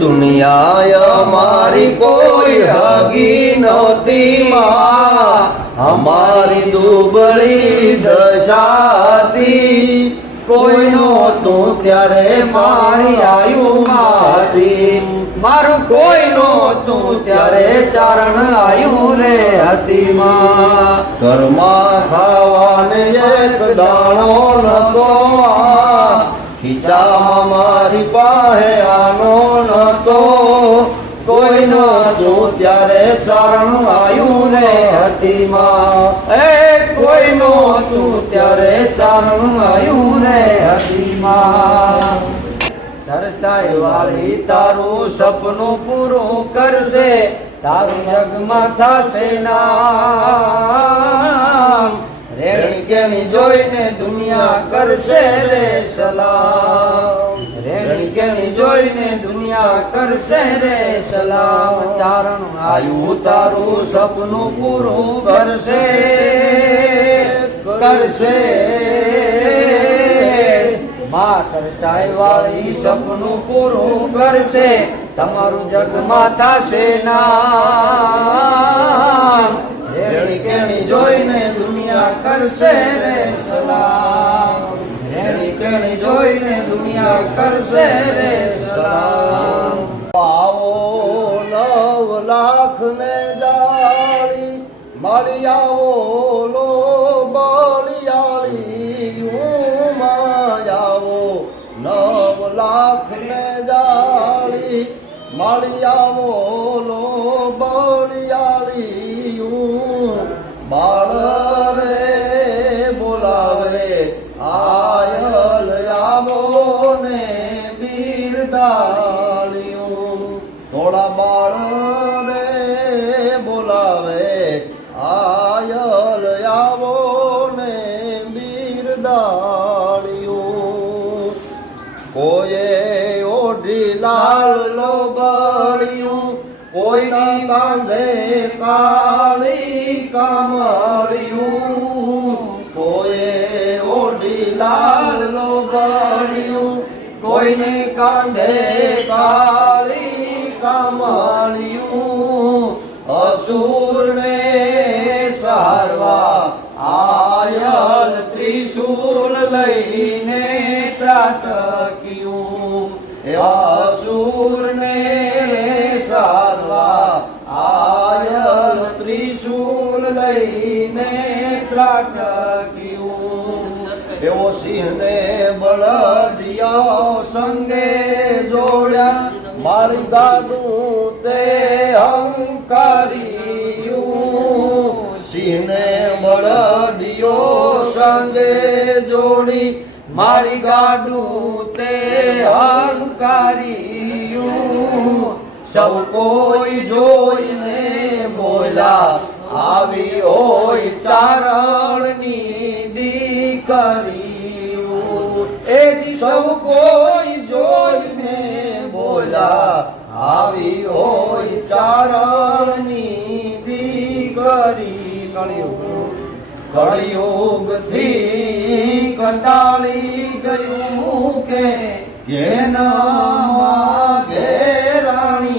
દુનિયા અમારી કોઈ હગી નહોતી માં, અમારી દુબળી દશાથી કોઈ નહોતું ત્યારે મારી આયુ માતી, મારું કોઈ નહોતું ત્યારે ચારણ આયુ રે હતી માં, ઘરમાં ખાવાને એક દાણો નતો, ખીચામાં મારી પાસે આનો નતો, કોઈ નહોતું ત્યારે ચારણ આયુ રે હતી માં, એ કોઈ નહોતું ત્યારે ચારણ આયુ રે હતી માં. તરસાઈ વાળી તારું સપનું પૂરું કરશે, તારું જગમાં થશે નામ, રેણી કેણી જોઈને દુનિયા કરશે રે સલામ, રેણી કેણી જોઈને દુનિયા કરશે રે સલામ, ચારણ આયુ તારું સપનું પૂરું કરશે કરશે માં, તરસાઈ વાળી સપનું પૂરું કરશે, તમારું જગમાં થશે નામ, રેણી કેણી જોઈને દુનિયા કરશે રે સલામ, રેણી કેણી જોઈને દુનિયા કરશે રે સલામ. આવો 9 લાખ ને જાળી માળી, આવો લો બલિયાળી, આવો 9 લાખ ને જાળી માળી, આવો લો બલિયાળી, બાળ રે બોલાવે આયલ આવો ને બિરદાળિયું, થોડા બાળ રે બોલાવે આયલ આવો ને બિરદાળિયું, કોઈએ ઓઢી લાલ લો બળિયું, કોઈની બાંધે કાળી કામળિયું, કોઈએ ઓઢી લાલ લો બળિયું, કોઈને કાંધે કાળી કામળિયું, અસુરને સારવા આયલ ત્રિશૂલ લઈને ત્રાટક્યું, અસુરને સારવા આયલ ત્રિશૂલ લઈને ત્રાટક્યું, એવો સિંહને બળદિયા સંગે જોડ્યા, મારી ગાડું તે હંકાર્યું, સિંહને બળદિયો સંગે જોડી, મારી ગાડું તે હંકાર્યું, સૌ કોઈ જોઈને બોલ્યા આવી હોય ચારણની દીકરીયું, એથી સૌ કોઈ જોઈને બોલ્યા આવી હોય ચારણની દીકરી. કળિયુગથી કંટાળી ગયું કે ઘેનમાં ઘેરાણીયું,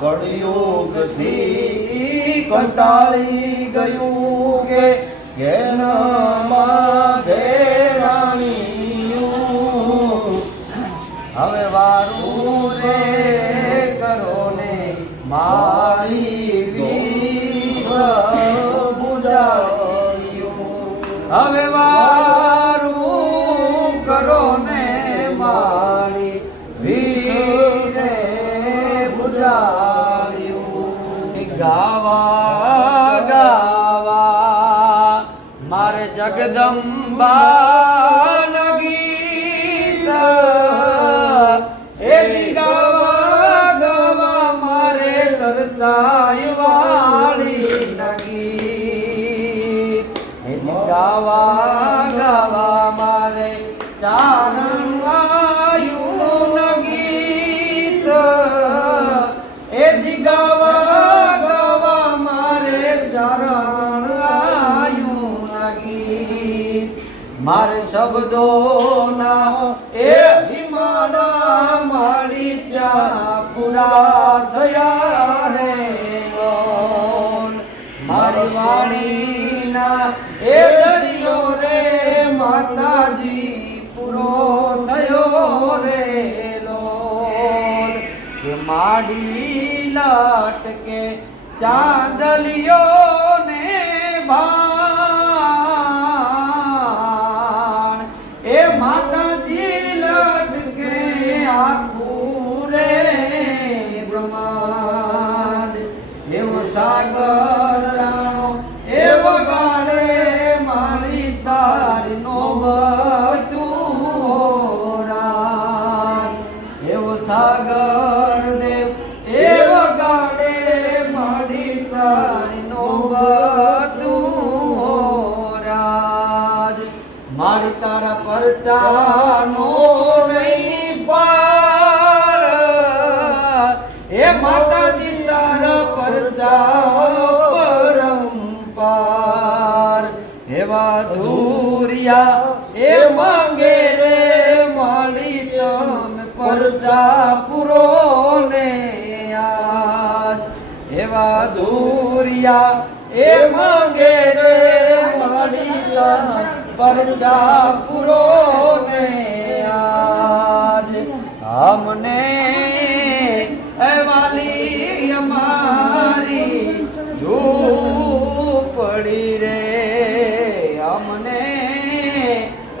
કળિયુગથી કંટાળી ગયું કે ઘેનમાં ઘેરાણીયું, હવે વારું રે કરો ને મારી વિશ્વ બુજાયું, હવે વારું કરો ને મારી વિશ્વ બુજાયું, ગાવા ગાવા મારે જગદંબા ગીત, એ ગાવા ગાવા મારે તરસાઈ વાળી નગી, ગાવા ગાવા મારે ચારણ આયુ ગીત, એ ગાવા ગાવા મારે ચારણ આયુ ગીત, મારે શબ્દોના એ માડા પૂરા થયા રે લોલ મારી વાણીના એ દરિયો રે માતાજી પૂરો થયો રે લોલ કે માડી લટકે ચાંદલિયો ને ભાણ એ માતાજી લટકે આખું રે બ્રહ્માંડ એવો સાગર રાણો એ વગાડે મારી તારી નો બતુરાન એવો સાગર દેવ એ વગાડે મારી તારી નો બતુરાજ મારી તારા પરચાનો નહીં પાર એ માતાજી તારા પરચા પરંપાર એવા ધૂરિયા એ માંગે રે માડી તમે પરચા પૂરો ને આજ એવા ધૂરિયા એ માંગે રે માડી તમે પરચા પૂરો ને આજ અમને એ વાલી અમારી ઝૂંપડી રે અમને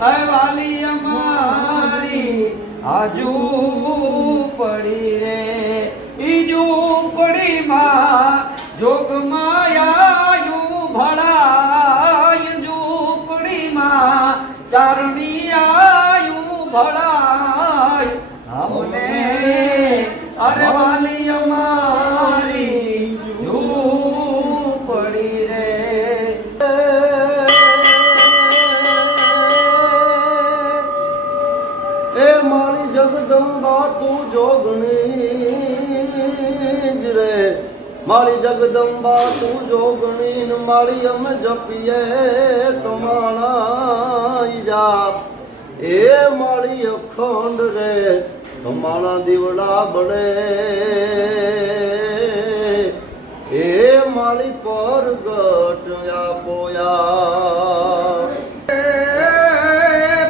એ વાલી અમારી આ ઝૂંપડી રે ઈ ઝૂંપડીમાં જોગમાયાયું ભળાય ઝૂંપડીમાં ચારણી આયું ભળાય અમને અરે વાલી અમારી ઝૂંપડી રે એ મારી જગદંબા તું જોગણી જ રે મારી જગદંબા તું જોગણી ને મારી અમે જપીએ તમારા જાપ એ મારી અખંડ રે તમારા દીવડા બળે એ મારી પરગટ આપોયા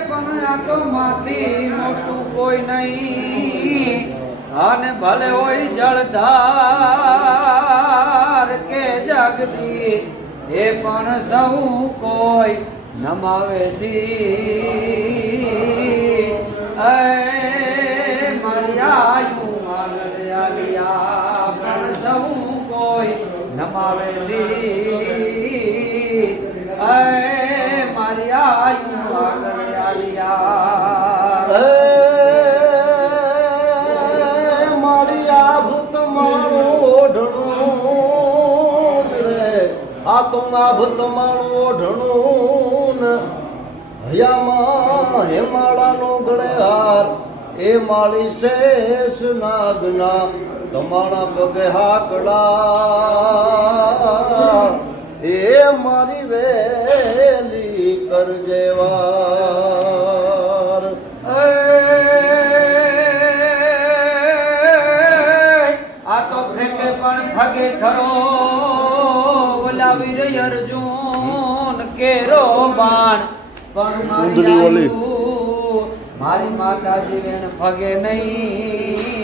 પણ આ તો માથી મોટું કોઈ નહીં અને ભલે હોય જળધાર કે જગદીશ એ પણ સૌ કોઈ નમાવે શીશ મારી આયુ આલિયા પણ સૌ કોઈ નમાવે શીશ મારી આયુ આલિયા મારી આભૂત મારું ઓઢણું રે આ તો આભૂત મારું ઓઢણું ને હયામાં હેમાળાનો ગળે હાર એ માળી શેષ નાગના તમારા પગે હાકડા એ મારી વેલી કરજે વાર આ તો ફેંકે પણ ફગે ખરો બોલાવી રે અર્જુન કેરો બાણ પણ મારી માતાજી વેણ ફગે નહીં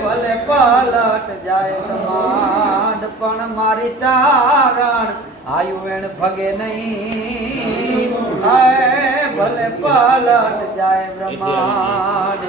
ભલે પલટ જાય બ્રહ્માંડ પણ મારી ચારણ આયુ વેણ ફગે નહીં ભલે પલટ જાય બ્રહ્માંડ